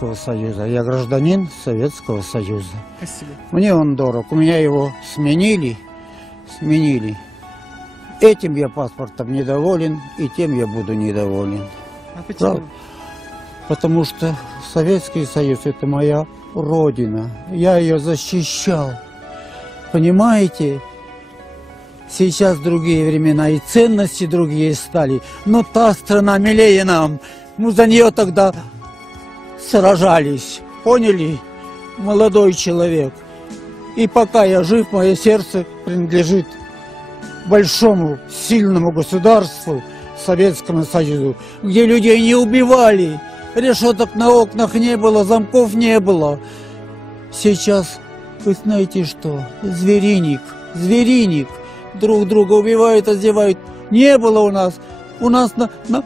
Советского Союза. Я гражданин Советского Союза. Спасибо. Мне он дорог. У меня его сменили. Этим я паспортом недоволен, и тем я буду недоволен. А почему? Правда? Потому что Советский Союз — это моя родина. Я ее защищал. Понимаете? Сейчас другие времена, и ценности другие стали. Но та страна милее нам. Мы за нее тогда сражались. Поняли? Молодой человек. И пока я жив, мое сердце принадлежит большому, сильному государству, Советскому Союзу, где людей не убивали, решеток на окнах не было, замков не было. Сейчас, вы знаете что, звериник, друг друга убивают, одевают. Не было у нас. У нас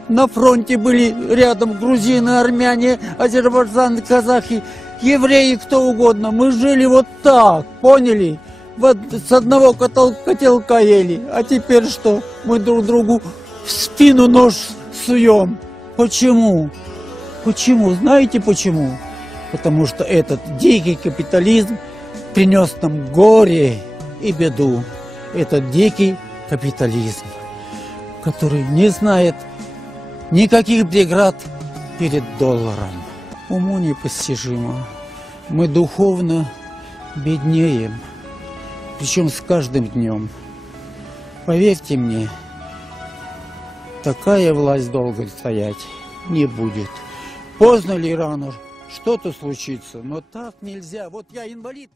на фронте были рядом грузины, армяне, азербайджанцы, казахи, евреи, кто угодно. Мы жили вот так, поняли? Вот с одного котелка ели. А теперь что? Мы друг другу в спину нож суем. Почему? Почему? Знаете почему? Потому что этот дикий капитализм принес нам горе и беду. Этот дикий капитализм, который не знает никаких преград перед долларом. Уму непостижимо. Мы духовно беднеем, причем с каждым днем. Поверьте мне, такая власть долго стоять не будет. Поздно или рано что-то случится, но так нельзя. Вот я инвалид.